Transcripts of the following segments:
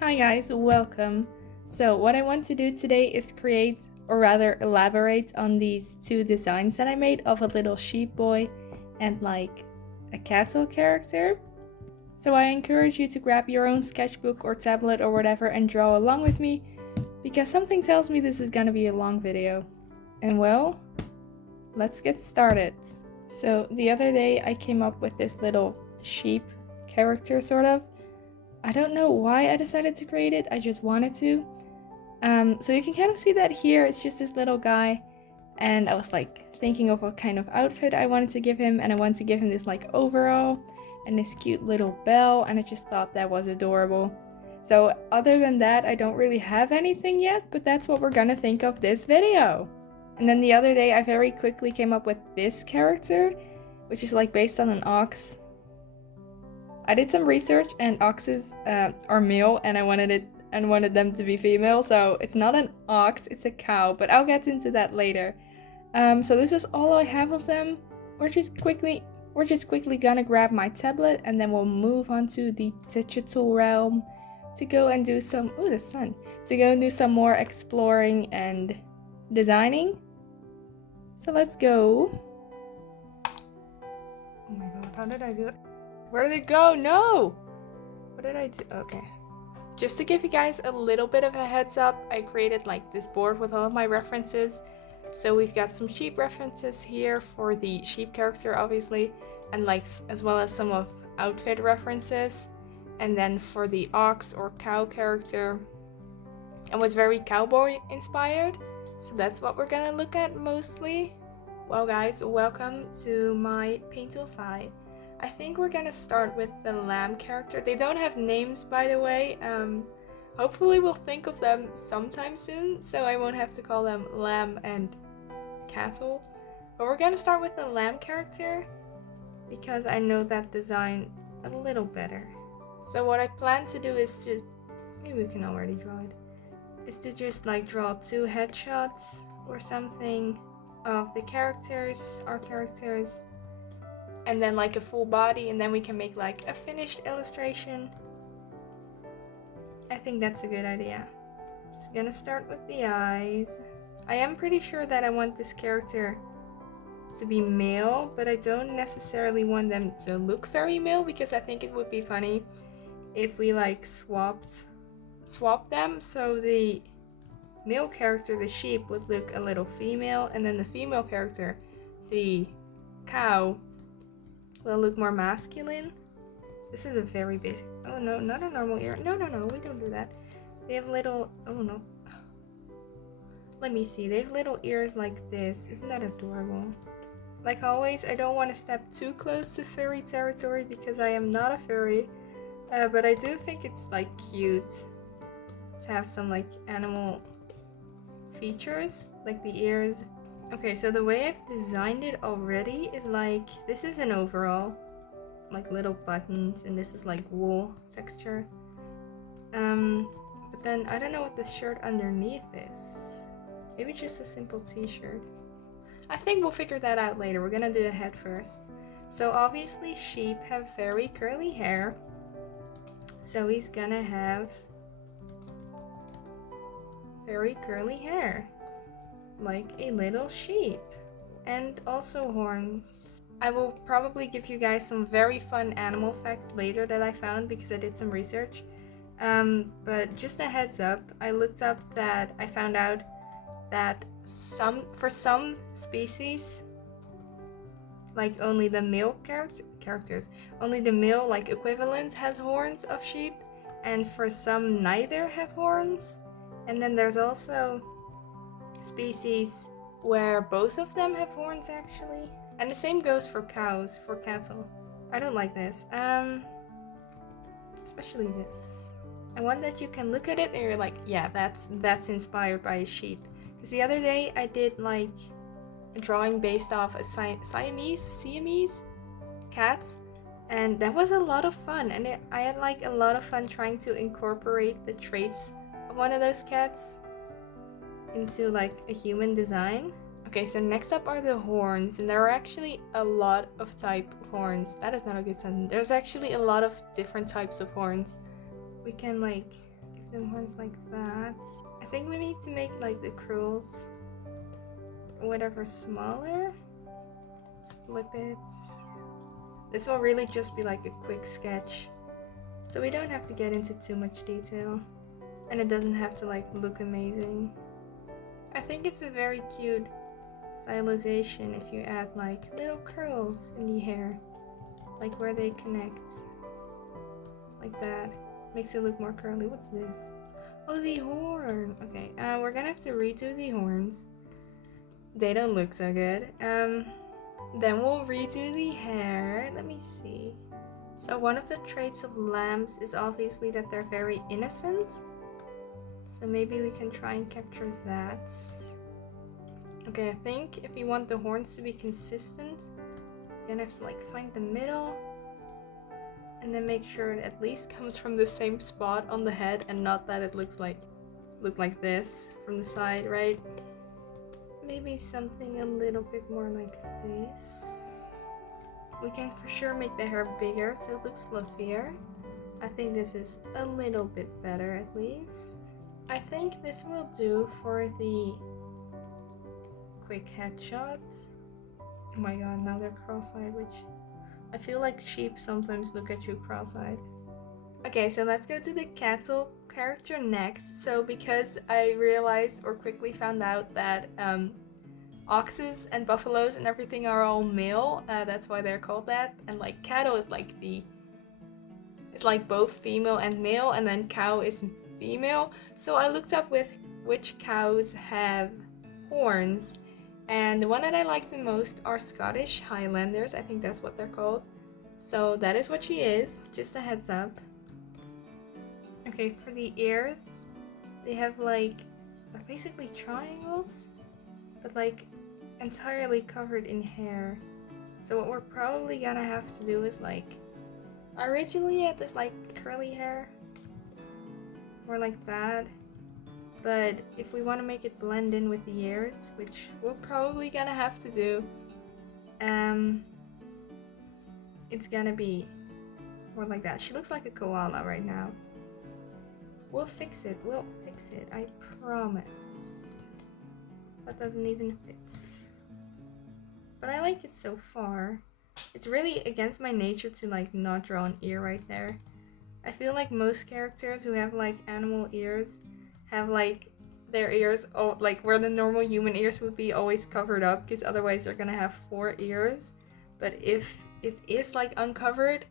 Hi guys, welcome. So what I want to do today is create, or rather elaborate on these two designs that I made of a little sheep boy and like a cattle character. So I encourage you to grab your own sketchbook or tablet or whatever and draw along with me, because something tells me this is gonna be a long video. And well, let's get started. So the other day I came up with this little sheep character sort of. I don't know why I decided to create it, I just wanted to. So you can kind of see that here, it's just this little guy, and I was like thinking of what kind of outfit I wanted to give him, and I wanted to give him this like overall and this cute little bell, and I just thought that was adorable. So other than that, I don't really have anything yet, but that's what we're gonna think of this video. And then the other day I very quickly came up with this character, which is like based on an ox. I did some research and oxes are male, and I wanted them to be female, so it's not an ox, it's a cow, but I'll get into that later. So this is all I have of them. We're just quickly gonna grab my tablet, and then we'll move on to the digital realm to go and do some to go and do some more exploring and designing. So let's go. Oh my god, how did I do it? Where did it go? No! What did I do? Okay. Just to give you guys a little bit of a heads up, I created like this board with all of my references. So we've got some sheep references here for the sheep character, obviously, and like as well as some of outfit references. And then for the ox or cow character, it was very cowboy inspired. So that's what we're gonna look at mostly. Well guys, welcome to my painting side. I think we're gonna start with the lamb character. They don't have names, by the way. Hopefully we'll think of them sometime soon, so I won't have to call them lamb and cattle. But we're gonna start with the lamb character, because I know that design a little better. So what I plan to do is to, maybe we can already draw it, is to just like draw two headshots or something of the characters, our characters, and then like a full body, and then we can make like a finished illustration. I think that's a good idea. Just gonna start with the eyes. I am pretty sure that I want this character to be male, but I don't necessarily want them to look very male, because I think it would be funny if we like swapped them, so the male character, the sheep, would look a little female, and then the female character, the cow, will look more masculine. This is a very basic. Oh no, not a normal ear. No, we don't do that. They have little. Oh no. Let me see. They have little ears like this. Isn't that adorable? Like always, I don't want to step too close to furry territory because I am not a furry. But I do think it's like cute to have some like animal features, like the ears. Okay, so the way I've designed it already is like, this is an overall, like little buttons, and this is like wool texture. But then I don't know what the shirt underneath is. Maybe just a simple t-shirt. I think we'll figure that out later. We're gonna do the head first. So obviously sheep have very curly hair. So he's gonna have very curly hair, like a little sheep, and also horns. I will probably give you guys some very fun animal facts later that I found because I did some research. But just a heads up, I looked up that I found out that for some species, like only the male characters, only the male like equivalent has horns of sheep, and for some neither have horns. And then there's also species where both of them have horns actually, and the same goes for cows, for cattle. I don't like this, especially this. I want that you can look at it and you're like, yeah, that's inspired by a sheep. Because the other day I did like a drawing based off a Siamese cats, and that was a lot of fun, and I had like a lot of fun trying to incorporate the traits of one of those cats into like a human design. Okay, so next up are the horns, and there are actually a lot of type of horns. That is not a good sentence. There's actually a lot of different types of horns. We can like give them horns like that. I think we need to make like the curls or whatever smaller. Let's flip it. This will really just be like a quick sketch, so we don't have to get into too much detail, and it doesn't have to like look amazing. I think it's a very cute stylization if you add like little curls in the hair, like where they connect, like that. Makes it look more curly. What's this? Oh, the horn. Okay, we're gonna have to redo the horns. They don't look so good. Then we'll redo the hair. Let me see. So one of the traits of lambs is obviously that they're very innocent. So maybe we can try and capture that. Okay, I think if you want the horns to be consistent, you're gonna have to like find the middle and then make sure it at least comes from the same spot on the head and not that it look like this from the side, right? Maybe something a little bit more like this. We can for sure make the hair bigger so it looks fluffier. I think this is a little bit better at least. I think this will do for the quick headshot. Oh my god, now they're cross-eyed, which I feel like sheep sometimes look at you cross-eyed. Okay, so let's go to the cattle character next. So because I realized or quickly found out that oxes and buffaloes and everything are all male, that's why they're called that, and like cattle is like it's like both female and male, and then cow is female. So I looked up with which cows have horns, and the one that I like the most are Scottish Highlanders. I think that's what they're called. So that is what she is, just a heads up. Okay, for the ears, they have like, they're basically triangles, but like entirely covered in hair. So what we're probably gonna have to do is like, I originally had this like curly hair, more like that, but if we want to make it blend in with the ears, which we're probably gonna have to do, it's gonna be more like that. She looks like a koala right now. We'll fix it, I promise. That doesn't even fit. But I like it so far. It's really against my nature to like not draw an ear right there. I feel like most characters who have like animal ears have like their ears, like where the normal human ears would be, always covered up, because otherwise they're gonna have 4 ears. But if it is like uncovered,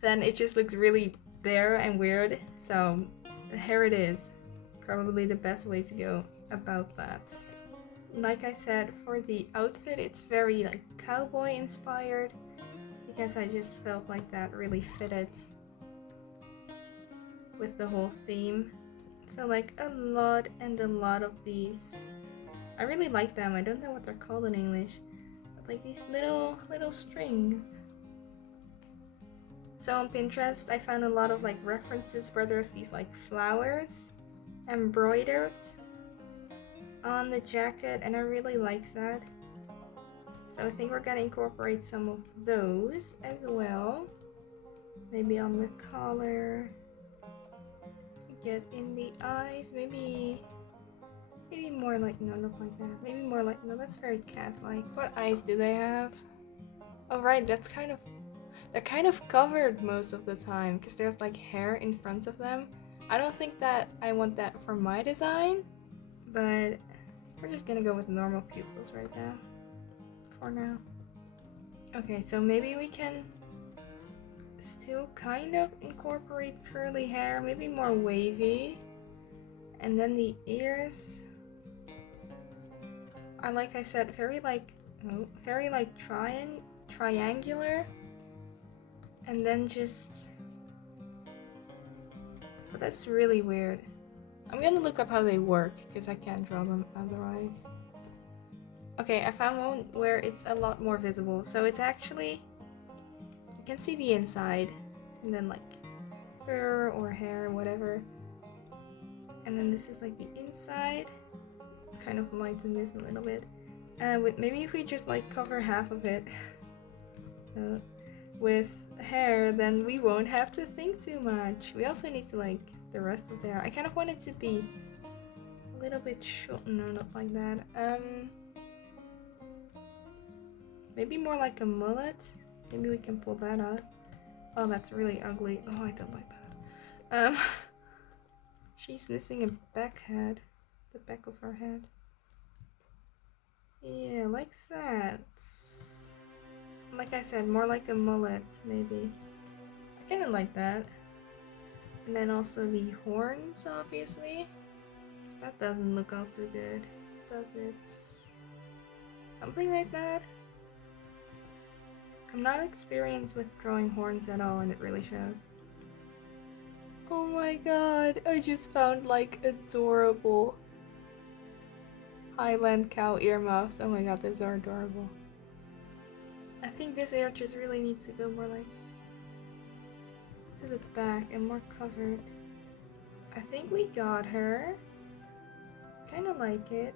then it just looks really bare and weird. So here it is. Probably the best way to go about that. Like I said, for the outfit, it's very like cowboy inspired, because I just felt like that really fitted with the whole theme. So like a lot of these, I really like them. I don't know what they're called in English, but like these little strings. So on Pinterest, I found a lot of like references where there's these like flowers embroidered on the jacket, and I really like that. So I think we're gonna incorporate some of those as well. Maybe on the collar, get in the eyes, maybe more like, no, not like that. Maybe more like, no, that's very cat-like. What eyes do they have? Oh right, they're kind of covered most of the time because there's like hair in front of them. I don't think that I want that for my design, but we're just gonna go with normal pupils right now, for now. Okay, so maybe we can still kind of incorporate curly hair, maybe more wavy. And then the ears are, like I said, very triangular. And then just, but that's really weird. I'm gonna look up how they work because I can't draw them otherwise. Okay, I found one where it's a lot more visible. So it's actually, you can see the inside, and then like fur or hair, whatever. And then this is like the inside. Kind of lighten this a little bit. Maybe if we just like cover half of it with hair, then we won't have to think too much. We also need to like the rest of their. I kind of want it to be a little bit short. No, not like that. Maybe more like a mullet. Maybe we can pull that out. Oh, that's really ugly. Oh, I don't like that. She's missing a back head. The back of her head. Yeah, like that. Like I said, more like a mullet, maybe. I kind of like that. And then also the horns, obviously. That doesn't look all too good, does it? Something like that. I'm not experienced with drawing horns at all, and it really shows. Oh my god, I just found like adorable Highland cow earmuffs. Oh my god, these are adorable. I think this hair just really needs to go more like to the back and more covered. I think we got her. Kinda like it.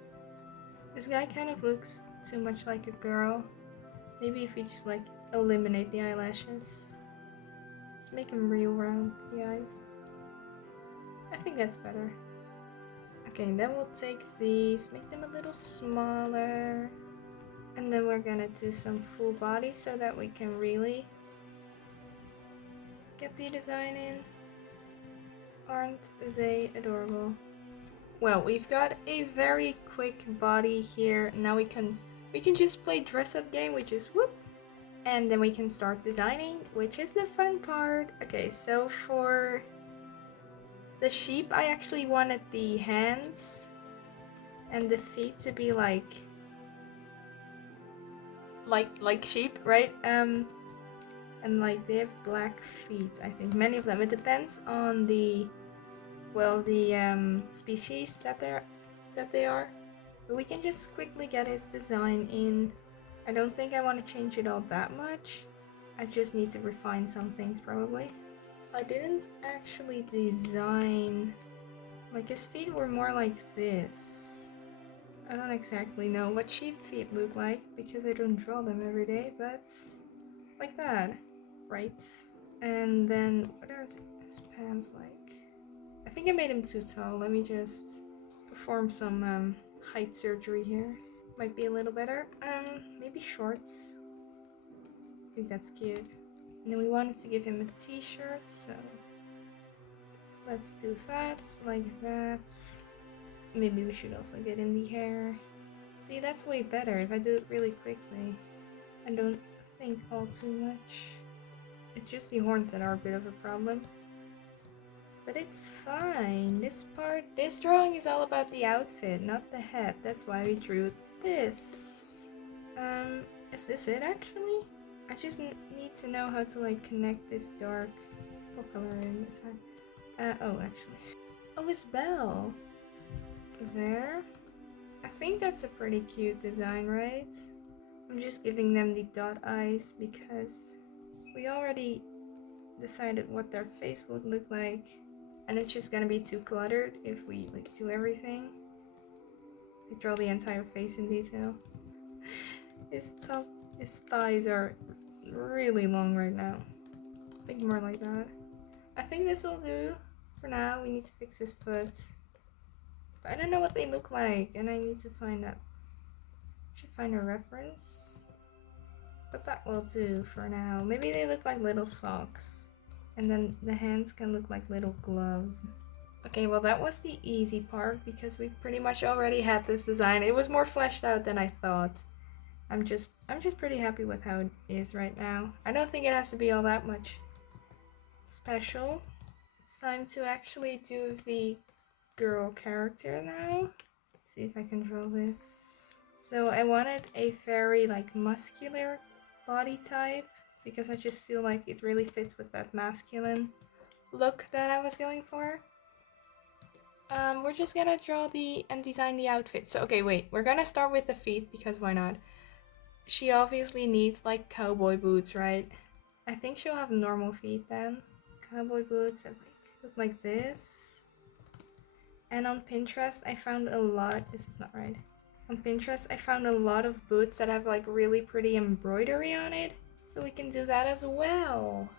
This guy kind of looks too much like a girl. Maybe if we just like eliminate the eyelashes. Just make them real round, the eyes. I think that's better. Okay, and then we'll take these, make them a little smaller. And then we're gonna do some full body so that we can really get the design in. Aren't they adorable? Well, we've got a very quick body here. Now we can just play dress up game, which is whoop. And then we can start designing, which is the fun part. Okay, so for the sheep, I actually wanted the hands and the feet to be like sheep, right? And like they have black feet, I think. Many of them. It depends on the species that they are. But we can just quickly get his design in. I don't think I want to change it all that much. I just need to refine some things probably. I didn't actually design, like his feet were more like this. I don't exactly know what sheep feet look like because I don't draw them every day, but like that, right? And then what are his pants like? I think I made him too tall. Let me just perform some height surgery here. Might be a little better. Maybe shorts. I think that's cute. And then we wanted to give him a t-shirt, so let's do that, like that. Maybe we should also get in the hair. See, that's way better if I do it really quickly. I don't think all too much. It's just the horns that are a bit of a problem. But it's fine. This drawing is all about the outfit, not the head. That's why we drew this. Is this it actually? I just need to know how to like connect this dark full color in this one. Oh, actually. Oh, it's Belle. There. I think that's a pretty cute design, right? I'm just giving them the dot eyes because we already decided what their face would look like. And it's just gonna be too cluttered if we like do everything. I draw the entire face in detail. His thighs are really long right now. Think more like that. I think this will do for now. We need to fix his foot. But I don't know what they look like, and I need to find out. Should find a reference. But that will do for now. Maybe they look like little socks. And then the hands can look like little gloves. Okay, well that was the easy part because we pretty much already had this design. It was more fleshed out than I thought. I'm just pretty happy with how it is right now. I don't think it has to be all that much special. It's time to actually do the girl character now. See if I can draw this. So I wanted a very like muscular body type because I just feel like it really fits with that masculine look that I was going for. We're just gonna draw and design the outfit. So okay, wait, we're gonna start with the feet because why not? She obviously needs like cowboy boots, right? I think she'll have normal feet then. Cowboy boots that look like this. And on Pinterest, I found a lot. This is not right. On Pinterest, I found a lot of boots that have like really pretty embroidery on it. So we can do that as well.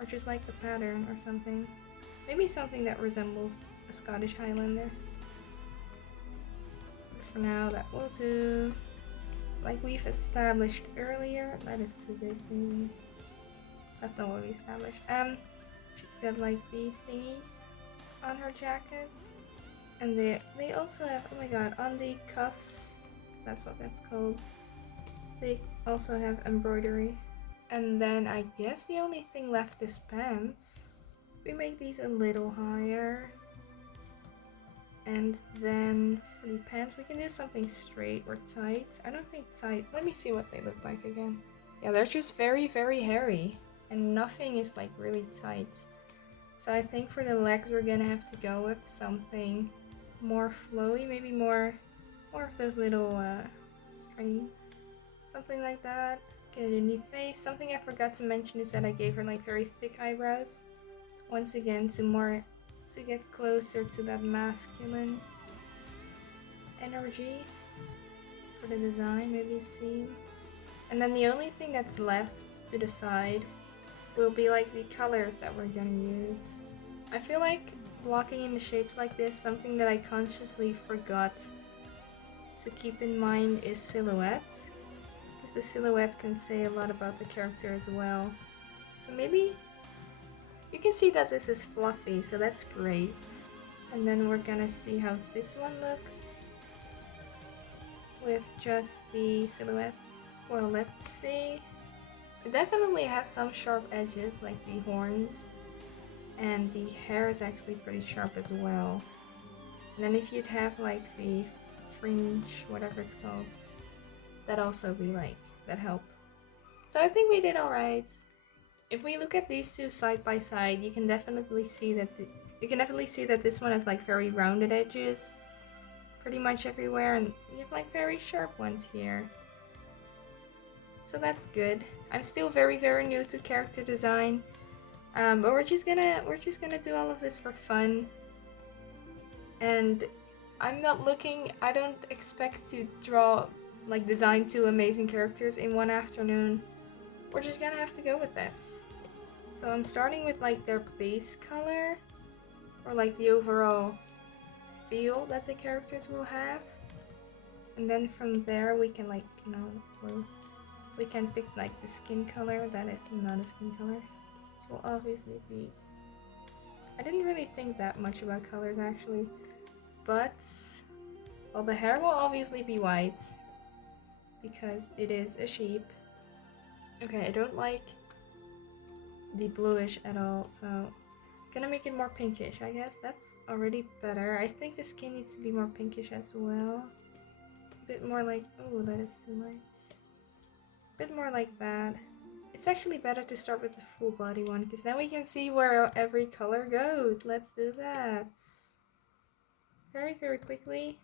Or just like the pattern or something. Maybe something that resembles a Scottish Highlander. But for now, that will do. Like we've established earlier, that is too big maybe. That's not what we established. She's got like these thingies on her jackets. And they also have, oh my god, on the cuffs, that's what that's called. They also have embroidery. And then I guess the only thing left is pants. We make these a little higher. And then for the pants, we can do something straight or tight. I don't think tight. Let me see what they look like again. Yeah, they're just very, very hairy. And nothing is like really tight. So I think for the legs, we're gonna have to go with something more flowy. Maybe more of those little strings. Something like that. Get a new face. Something I forgot to mention is that I gave her like very thick eyebrows. Once again, to get closer to that masculine energy for the design, maybe see. And then the only thing that's left to decide will be like the colors that we're gonna use. I feel like blocking in the shapes like this, something that I consciously forgot to keep in mind is silhouette. Because the silhouette can say a lot about the character as well. So maybe you can see that this is fluffy, so that's great. And then we're gonna see how this one looks with just the silhouette. Well, let's see. It definitely has some sharp edges, like the horns. And the hair is actually pretty sharp as well. And then if you'd have like the fringe, whatever it's called, that'd also be like, that'd help. So I think we did alright. If we look at these two side by side, you can definitely see that this one has like very rounded edges pretty much everywhere, and you have like very sharp ones here. So that's good. I'm still very, very new to character design, but we're just gonna do all of this for fun. And I don't expect to design two amazing characters in one afternoon. We're just gonna have to go with this. So I'm starting with like their base color, or like the overall feel that the characters will have. And then from there we can we can pick like the skin color that is not a skin color. This will obviously be... I didn't really think that much about colors actually. But, well, the hair will obviously be white because it is a sheep. Okay, I don't like the bluish at all, so gonna make it more pinkish, I guess. That's already better. I think the skin needs to be more pinkish as well. A bit more like, oh, that is too nice. A bit more like that. It's actually better to start with the full body one, because then we can see where every color goes. Let's do that. Very, very quickly.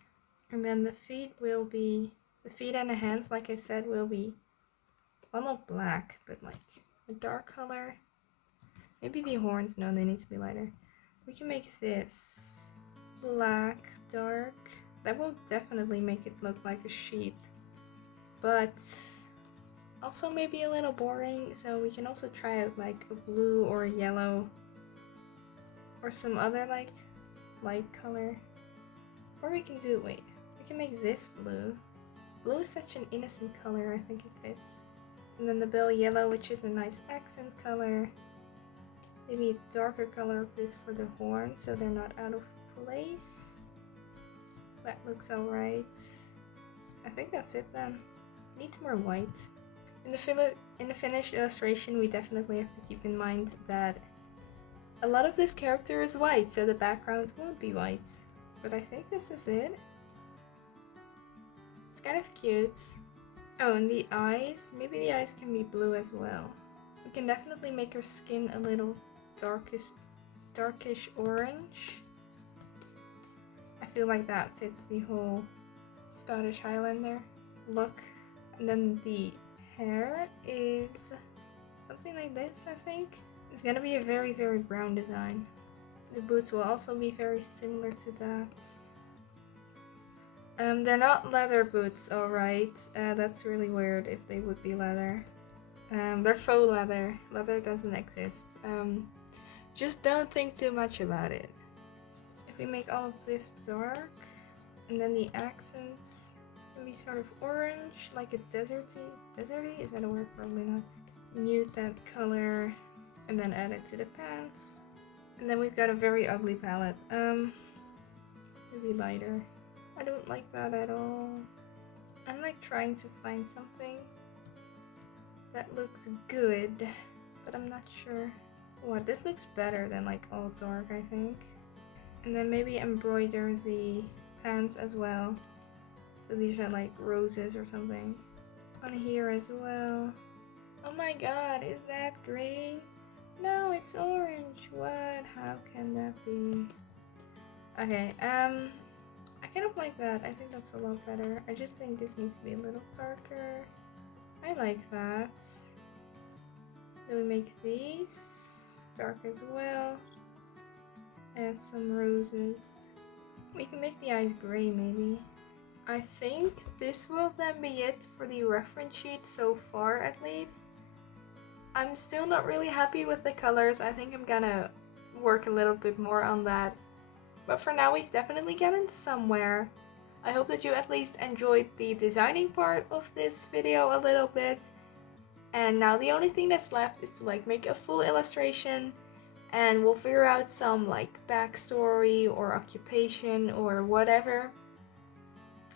And then the feet and the hands, like I said, will be, well, not black, but like a dark color. Maybe the horns, no, they need to be lighter. We can make this black, dark. That will definitely make it look like a sheep. But also maybe a little boring, so we can also try out like a blue or a yellow. Or some other like light color. Or we can do, wait, we can make this blue. Blue is such an innocent color, I think it fits. And then the bill yellow, which is a nice accent color. Maybe a darker color of this for the horns, so they're not out of place. That looks alright. I think that's it then. Needs more white. In the finished illustration, we definitely have to keep in mind that a lot of this character is white, so the background won't be white. But I think this is it. It's kind of cute. Oh, and the eyes. Maybe the eyes can be blue as well. We can definitely make her skin a little darkish orange. I feel like that fits the whole Scottish Highlander look. And then the hair is something like this, I think. It's gonna be a very, very brown design. The boots will also be very similar to that. They're not leather boots, alright. That's really weird if they would be leather. They're faux leather. Leather doesn't exist. Just don't think too much about it. If we make all of this dark, and then the accents can be sort of orange, like a deserty? Is that a word? Probably not. Mute that color, and then add it to the pants. And then we've got a very ugly palette. Maybe lighter. I don't like that at all. I'm like trying to find something that looks good, but I'm not sure. What, this looks better than like all dark, I think. And then maybe embroider the pants as well. So these are like roses or something. On here as well. Oh my god, is that green? No, it's orange. What? How can that be? Okay, I kind of like that. I think that's a lot better. I just think this needs to be a little darker. I like that. Then we make these dark as well. Add some roses. We can make the eyes gray maybe. I think this will then be it for the reference sheet so far, at least. I'm still not really happy with the colors. I think I'm gonna work a little bit more on that. But for now, we've definitely gotten somewhere. I hope that you at least enjoyed the designing part of this video a little bit. And now the only thing that's left is to like make a full illustration, and we'll figure out some like backstory or occupation or whatever,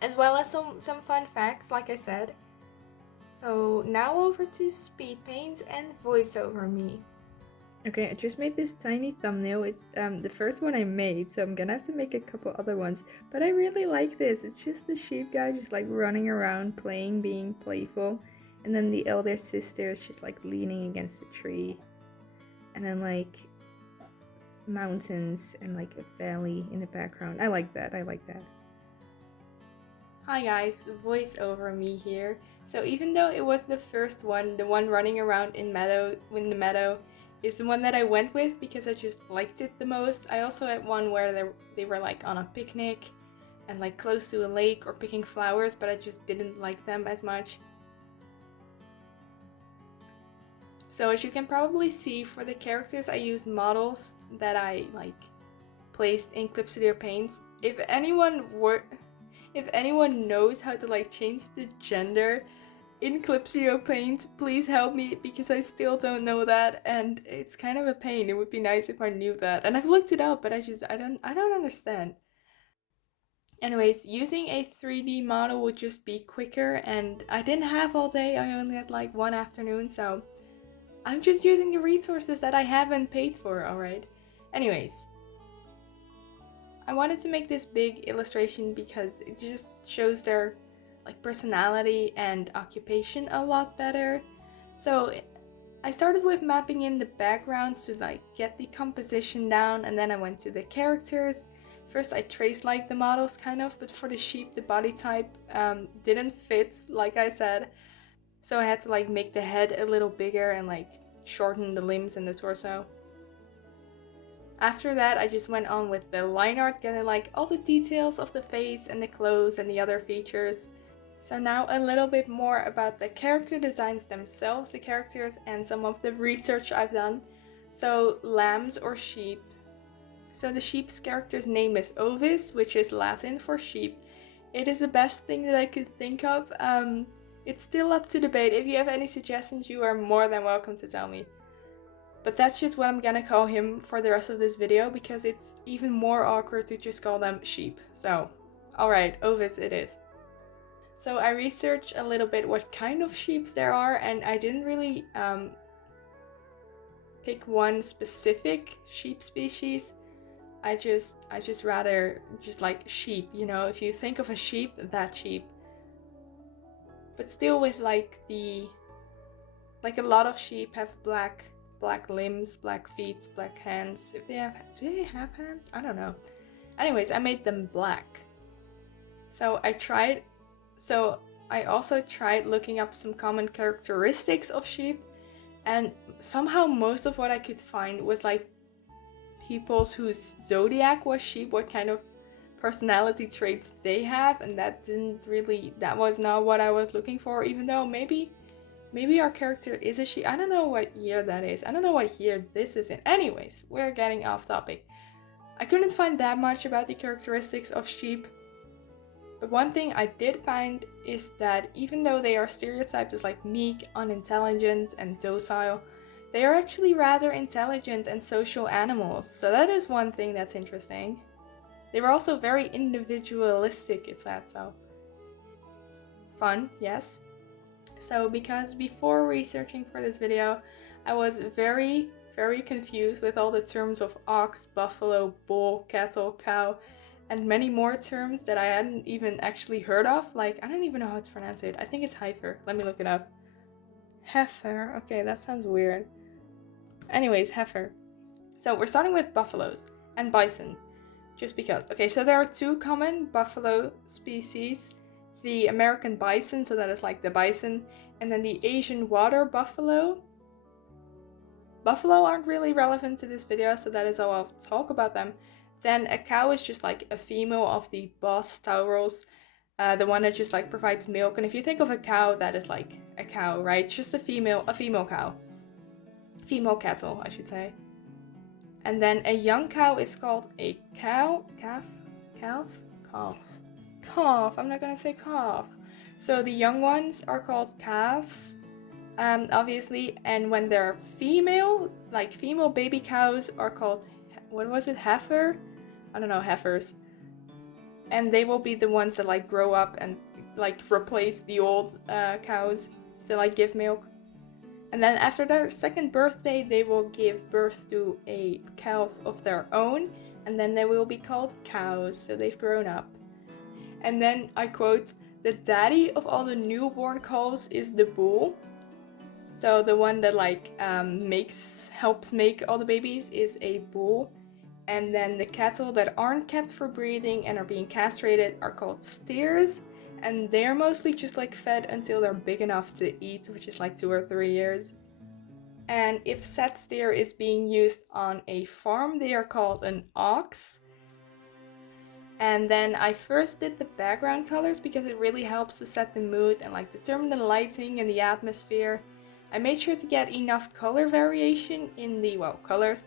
as well as some fun facts, like I said. So now over to speed paints and voiceover me. Okay, I just made this tiny thumbnail. It's the first one I made, so I'm gonna have to make a couple other ones. But I really like this. It's just the sheep guy just like running around playing, being playful. And then the elder sister is just like leaning against a tree. And then like mountains and like a valley in the background. I like that, I like that. Hi guys, voiceover me here. So even though it was the first one, the one running around in the meadow is the one that I went with because I just liked it the most. I also had one where they were like on a picnic and like close to a lake or picking flowers, but I just didn't like them as much. So as you can probably see, for the characters I used models that I like placed in Clip Studio Paints. If anyone knows how to like change the gender in Clip Studio Paint, please help me, because I still don't know that and it's kind of a pain. It would be nice if I knew that, and I've looked it up, but I don't understand. Anyways, using a 3D model would just be quicker, and I didn't have all day. I only had like one afternoon, so I'm just using the resources that I haven't paid for, alright? Anyways, I wanted to make this big illustration because it just shows their like personality and occupation a lot better. So I started with mapping in the backgrounds to like get the composition down, and then I went to the characters. First I traced like the models kind of, but for the sheep the body type didn't fit, like I said. So I had to like make the head a little bigger and like shorten the limbs and the torso. After that I just went on with the line art, getting like all the details of the face and the clothes and the other features. So now a little bit more about the character designs themselves, the characters, and some of the research I've done. So lambs or sheep. So the sheep's character's name is Ovis, which is Latin for sheep. It is the best thing that I could think of. It's still up to debate. If you have any suggestions, you are more than welcome to tell me. But that's just what I'm gonna call him for the rest of this video, because it's even more awkward to just call them sheep. So, alright, Ovis it is. So I researched a little bit what kind of sheeps there are, and I didn't really pick one specific sheep species. I just rather just like sheep, you know, if you think of a sheep, that sheep. But still with like a lot of sheep have black limbs, black feet, black hands. Do they have hands? I don't know. Anyways, I made them black. So I also tried looking up some common characteristics of sheep, and somehow most of what I could find was like people's whose zodiac was sheep, what kind of personality traits they have, and that was not what I was looking for, even though maybe maybe our character is a sheep. I don't know what year that is. I don't know what year this is in. Anyways, we're getting off topic. I couldn't find that much about the characteristics of sheep. But one thing I did find is that even though they are stereotyped as like meek, unintelligent, and docile, they are actually rather intelligent and social animals. So that is one thing that's interesting. They were also very individualistic, it said so. Fun, yes. So because before researching for this video, I was very confused with all the terms of ox, buffalo, bull, cattle, cow, and many more terms that I hadn't even actually heard of. Like, I don't even know how to pronounce it. I think it's heifer. Let me look it up. Heifer. Okay, that sounds weird. Anyways, heifer. So we're starting with buffaloes and bison. Just because. Okay, so there are two common buffalo species. The American bison, so that is like the bison, and then the Asian water buffalo. Buffalo aren't really relevant to this video, so that is all I'll talk about them. Then a cow is just like a female of the Bos taurus, the one that just like provides milk. And if you think of a cow, that is like a cow, right? Just a female cow. Female cattle, I should say. And then a young cow is called a calf. I'm not gonna say calf. So the young ones are called calves, obviously. And when they're female, like female baby cows are called, what was it, heifer? I don't know, heifers. And they will be the ones that like grow up and like replace the old cows to like give milk. And then after their second birthday, they will give birth to a calf of their own, and then they will be called cows, so they've grown up. And then I quote, "The daddy of all the newborn calves is the bull." So the one that like helps make all the babies is a bull. And then the cattle that aren't kept for breeding and are being castrated are called steers. And they're mostly just like fed until they're big enough to eat, which is like 2 or 3 years. And if said steer is being used on a farm, they are called an ox. And then I first did the background colors because it really helps to set the mood and like determine the lighting and the atmosphere. I made sure to get enough color variation in the, colors.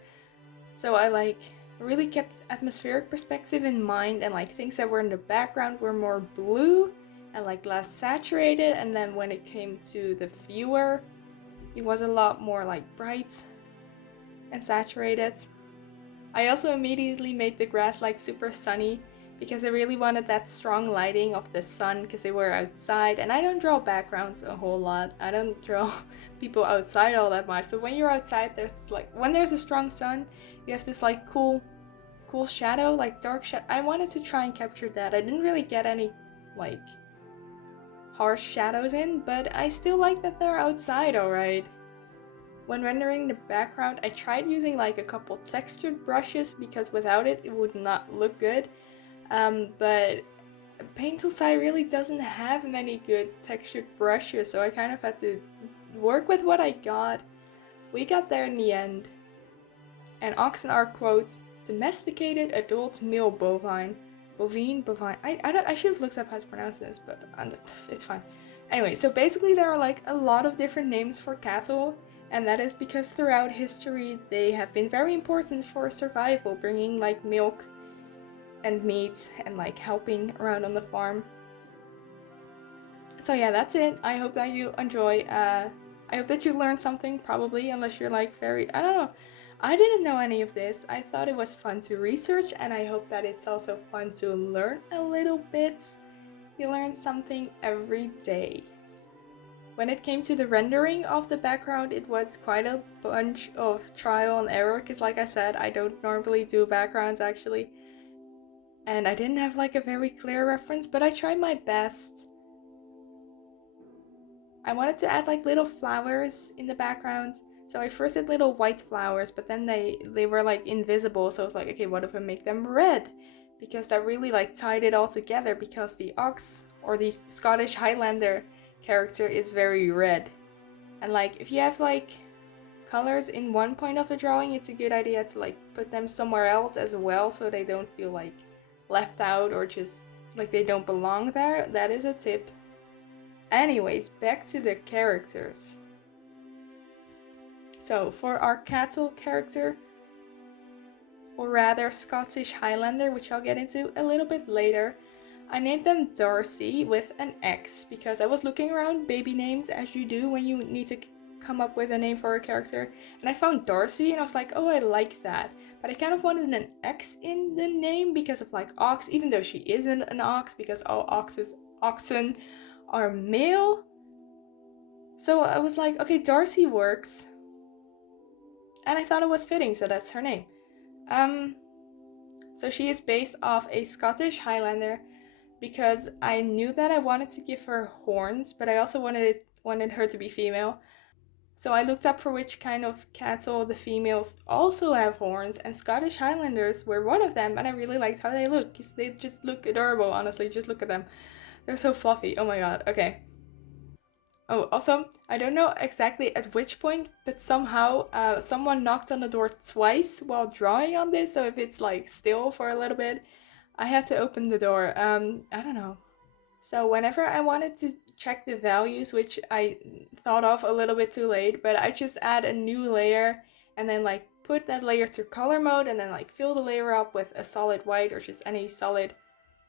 So I like really kept atmospheric perspective in mind, and like things that were in the background were more blue and like less saturated, and then when it came to the viewer, it was a lot more like bright and saturated. I also immediately made the grass like super sunny because I really wanted that strong lighting of the sun because they were outside, and I don't draw backgrounds a whole lot. I don't draw people outside all that much, but when you're outside, there's like, when there's a strong sun, you have this like cool shadow, like dark shadow. I wanted to try and capture that. I didn't really get any like harsh shadows in, but I still like that they're outside alright. When rendering the background, I tried using like a couple textured brushes because without it, it would not look good. But Paint Tool Sai really doesn't have many good textured brushes, so I kind of had to work with what I got. We got there in the end. And oxen are, quote, domesticated adult male bovine. Bovine. I should have looked up how to pronounce this, but it's fine. Anyway, so basically there are like a lot of different names for cattle, and that is because throughout history they have been very important for survival, bringing like milk and meat and like helping around on the farm. So yeah, that's it. I hope that you enjoy. I hope that you learned something, probably, unless you're like I don't know. I didn't know any of this. I thought it was fun to research, and I hope that it's also fun to learn a little bit. You learn something every day. When it came to the rendering of the background, it was quite a bunch of trial and error, because like I said, I don't normally do backgrounds actually. And I didn't have like a very clear reference, but I tried my best. I wanted to add like little flowers in the background. So I first did little white flowers, but then they were like invisible. So I was like, okay, what if I make them red? Because that really like tied it all together, because the ox or the Scottish Highlander character is very red. And like if you have like colors in one point of the drawing, it's a good idea to like put them somewhere else as well, so they don't feel like left out or just like they don't belong there. That is a tip. Anyways, back to the characters. So for our cattle character, or rather Scottish Highlander, which I'll get into a little bit later, I named them Darcy with an X because I was looking around baby names as you do when you need to come up with a name for a character, and I found Darcy and I was like, oh, I like that. But I kind of wanted an X in the name because of like ox, even though she isn't an ox because all oxen are male. So I was like, okay, Darcy works. And I thought it was fitting, so that's her name. So she is based off a Scottish Highlander because I knew that I wanted to give her horns, but I also wanted her to be female. So I looked up for which kind of cattle the females also have horns, and Scottish Highlanders were one of them, and I really liked how they look, because they just look adorable, honestly, just look at them. They're so fluffy, oh my god, okay. Oh, also, I don't know exactly at which point, but somehow someone knocked on the door twice while drawing on this, so if it's like still for a little bit, I had to open the door. I don't know. So whenever I wanted to check the values, which I thought of a little bit too late, but I just add a new layer and then like put that layer to color mode and then like fill the layer up with a solid white or just any solid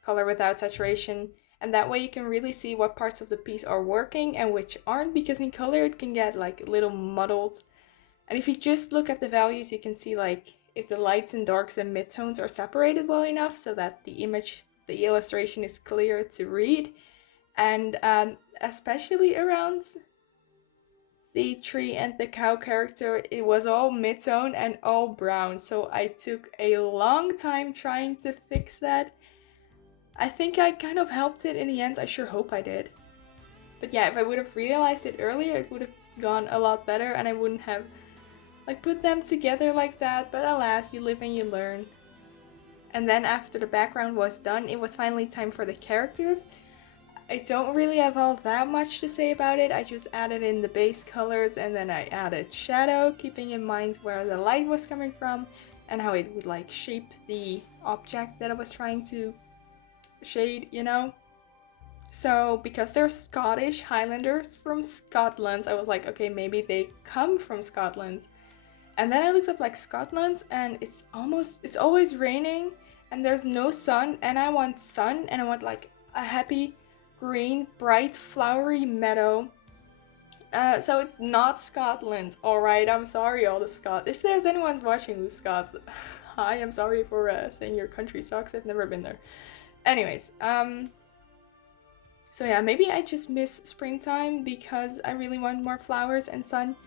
color without saturation. And that way you can really see what parts of the piece are working and which aren't, because in color it can get like a little muddled. And if you just look at the values, you can see like if the lights and darks and midtones are separated well enough so that the illustration is clear to read. And especially around the tree and the cow character, it was all mid-tone and all brown. So I took a long time trying to fix that. I think I kind of helped it in the end. I sure hope I did. But yeah, if I would have realized it earlier, it would have gone a lot better and I wouldn't have like put them together like that. But alas, you live and you learn. And then after the background was done, it was finally time for the characters. I don't really have all that much to say about it. I just added in the base colors and then I added shadow, keeping in mind where the light was coming from and how it would like shape the object that I was trying to shade, you know? So because they're Scottish Highlanders from Scotland, I was like, okay, maybe they come from Scotland. And then I looked up like Scotland and it's always raining and there's no sun, and I want sun and I want like a happy green bright flowery meadow. So it's not Scotland. Alright, I'm sorry all the Scots. If there's anyone watching who's Scots, hi, I'm sorry for saying your country sucks. I've never been there. Anyways, so yeah, maybe I just miss springtime because I really want more flowers and sun.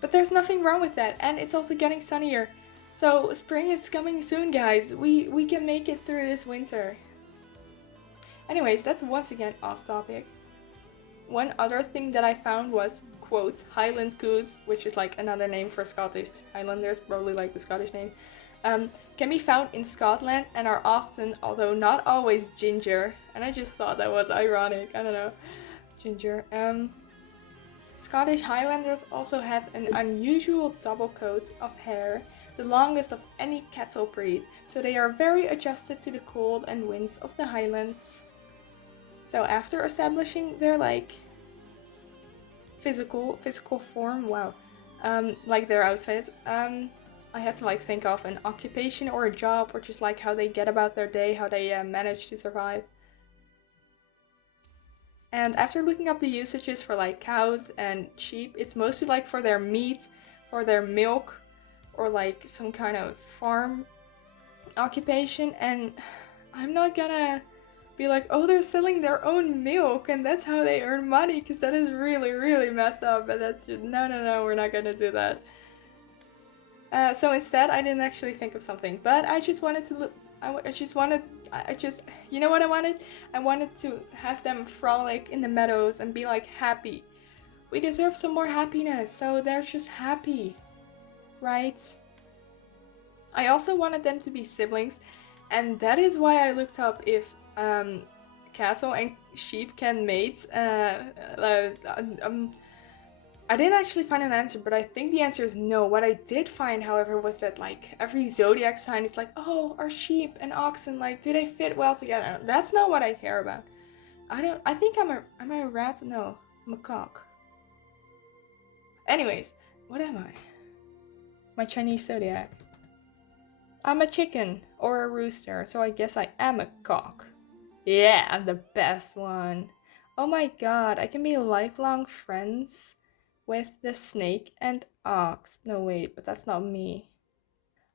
But there's nothing wrong with that, and it's also getting sunnier. So spring is coming soon, guys. We can make it through this winter. Anyways, that's once again off topic. One other thing that I found was, quote, Highland Goose, which is like another name for Scottish Highlanders, probably like the Scottish name, can be found in Scotland and are often, although not always, ginger. And I just thought that was ironic. I don't know. Ginger. Scottish Highlanders also have an unusual double coat of hair, the longest of any cattle breed, so they are very adjusted to the cold and winds of the Highlands. So after establishing their like physical form, wow, like their outfit, I had to like think of an occupation or a job, or just like how they get about their day, how they manage to survive. And after looking up the usages for like cows and sheep, it's mostly like for their meat, for their milk, or like some kind of farm occupation. And I'm not gonna be like, oh, they're selling their own milk and that's how they earn money, because that is really, really messed up. But that's just, no, we're not gonna do that. So instead, I didn't actually think of something, but I just wanted to you know what I wanted? I wanted to have them frolic in the meadows and be like happy. We deserve some more happiness, so they're just happy, right? I also wanted them to be siblings, and that is why I looked up if cattle and sheep can mate. I didn't actually find an answer, but I think the answer is no. What I did find, however, was that like every zodiac sign is like, oh, are sheep and oxen, like, do they fit well together? That's not what I care about. I think am I a rat? No, I'm a cock. Anyways, what am I? My Chinese zodiac. I'm a chicken or a rooster, so I guess I am a cock. Yeah, I'm the best one. Oh my god, I can be lifelong friends with the snake and ox. No, wait, but that's not me.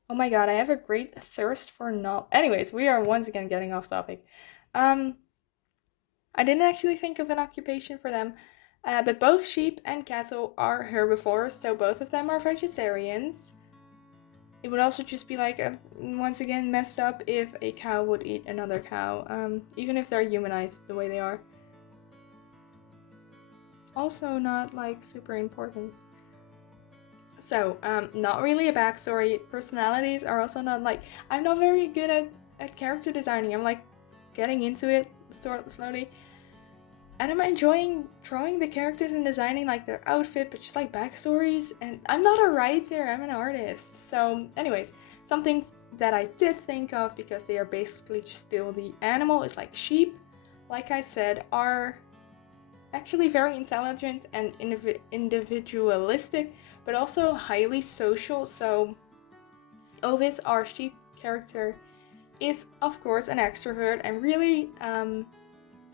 Oh my god, I have a great thirst for knowledge. Anyways, we are once again getting off topic. Um, I didn't actually think of an occupation for them, but both sheep and cattle are herbivores, so both of them are vegetarians. It would also just be like, once again, messed up if a cow would eat another cow, even if they're humanized the way they are. Also not, like, super important. So, not really a backstory. Personalities are also not, like, I'm not very good at character designing. I'm, like, getting into it slowly. And I'm enjoying drawing the characters and designing, like, their outfit, but just, like, backstories. And I'm not a writer, I'm an artist. So, anyways, some things that I did think of, because they are basically still the animal, is, like, sheep, like I said, are actually very intelligent and individualistic, but also highly social. So Ovis, our sheep character, is of course an extrovert and really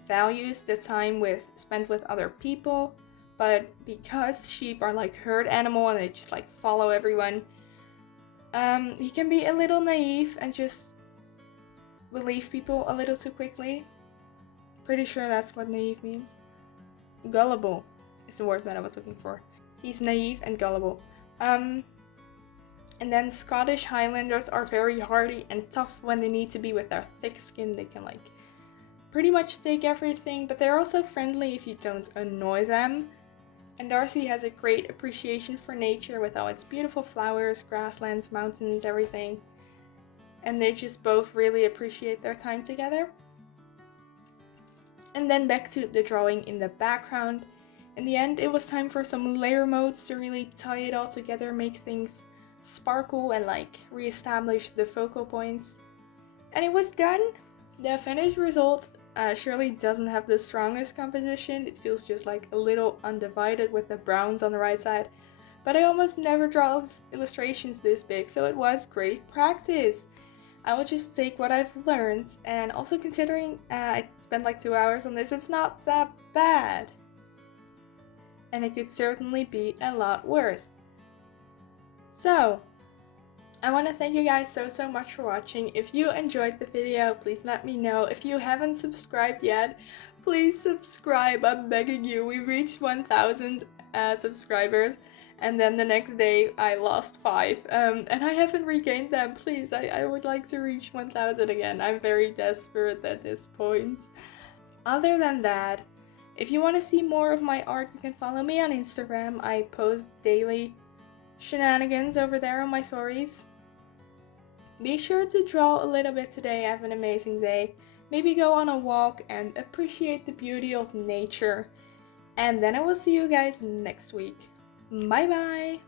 values the time spent with other people. But because sheep are like herd animal and they just like follow everyone, he can be a little naive and just believe people a little too quickly. Pretty sure that's what naive means. Gullible is the word that I was looking for. He's naive and gullible. And then Scottish Highlanders are very hardy and tough when they need to be. With their thick skin, they can like pretty much take everything, but they're also friendly if you don't annoy them. And Darcy has a great appreciation for nature with all its beautiful flowers, grasslands, mountains, everything. And they just both really appreciate their time together. And then back to the drawing in the background. In the end, it was time for some layer modes to really tie it all together, make things sparkle and like re-establish the focal points. And it was done. The finished result surely doesn't have the strongest composition. It feels just like a little undivided with the browns on the right side. But I almost never draw illustrations this big, so it was great practice. I will just take what I've learned, and also considering I spent like 2 hours on this, it's not that bad. And it could certainly be a lot worse. So, I want to thank you guys so much for watching. If you enjoyed the video, please let me know. If you haven't subscribed yet, please subscribe, I'm begging you. We reached 1,000 subscribers. And then the next day I lost 5, and I haven't regained them. Please, I would like to reach 1,000 again. I'm very desperate at this point. Other than that, if you want to see more of my art, you can follow me on Instagram. I post daily shenanigans over there on my stories. Be sure to draw a little bit today. Have an amazing day. Maybe go on a walk and appreciate the beauty of nature. And then I will see you guys next week. Bye bye!